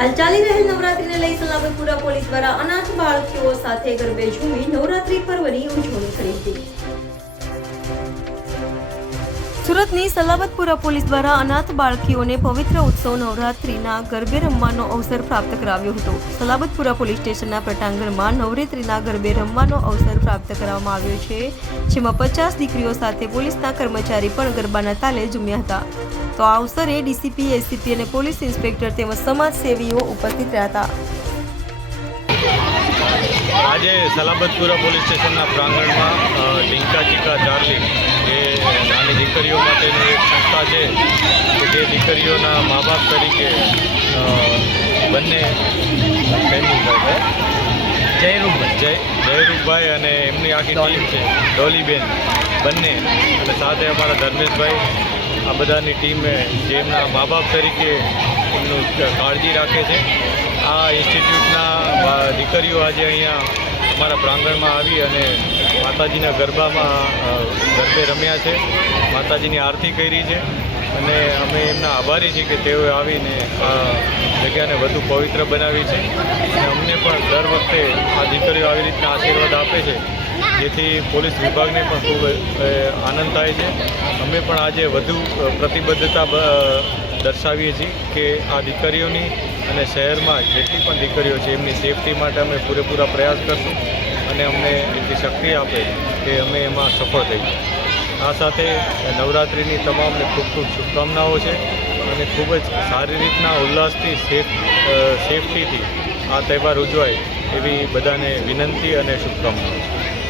હાલ ચાલી રહેલ નવરાત્રીને લઈ સલામતપુરા પોલીસ દ્વારા અનાથ બાળકીઓ સાથે ગરબે ઝૂમી નવરાત્રી પર્વની ઉજવણી કરી હતી સુરતની સલાબતપુરા પોલીસ દ્વારા અનાથ બાળકીઓને પવિત્ર ઉત્સવ નવરાત્રીના ગરબે રમવાનો અવસર પ્રાપ્ત કરાવ્યો હતો સલાબતપુરા પોલીસ સ્ટેશનના પટાંગણમાં નવરાત્રીના ગરબે રમવાનો અવસર પ્રાપ્ત કરવામાં આવ્યો છે જેમાં પચાસ દીકરીઓ સાથે પોલીસના કર્મચારી પણ ગરબાના તાલે જુમ્યા હતા તો આ અવસરે ડીસીપી એસીપી અને પોલીસ ઇન્સ્પેક્ટર તેમજ સમાજસેવીઓ ઉપસ્થિત રહ્યા હતા આજે સલાબતપુરા પોલીસ સ્ટેશનના પ્રાંગણમાં દીકરીઓ માટેની એક સંસ્થા છે કે જે દીકરીઓના મા બાપ તરીકે બંને જયરૂપભાઈ જય જયરૂપભાઈ અને એમની આખી ટીમ છે ડોલીબેન બંને અને સાથે અમારા ધર્મેશભાઈ આ બધાની ટીમે જેમના મા બાપ તરીકે એમનું કાળજી રાખે છે આ ઇન્સ્ટિટ્યૂટના દીકરીઓ આજે અહીંયા અમારા પ્રાંગણમાં આવી અને માતાજીના ગરબામાં ગરબે રમ્યા છે માતાજીની આરતી કરી છે અને અમે એમના આભારી છીએ કે તેઓએ આવીને આ જગ્યાને વધુ પવિત્ર બનાવી છે અને અમને પણ દર વખતે આ દીકરીઓ આવી રીતના આશીર્વાદ આપે છે જેથી પોલીસ વિભાગને પણ ખૂબ આનંદ થાય છે અમે પણ આજે વધુ પ્રતિબદ્ધતા દર્શાવીએ છીએ કે આ દીકરીઓની અને શહેરમાં જેટલી પણ દીકરીઓ છે એમની સેફટી માટે અમે પૂરેપૂરા પ્રયાસ કરશું અને અમને જે શક્તિ આપે કે અમે એમાં સફળ થઈએ આ સાથે નવરાત્રિની તમામને ખૂબ ખૂબ શુભકામનાઓ છે અને ખૂબ જ સારી રીતના ઉલ્લાસથી સેફ સેફટીથી આ તહેવાર ઉજવાય એવી બધાને વિનંતી અને શુભકામનાઓ છે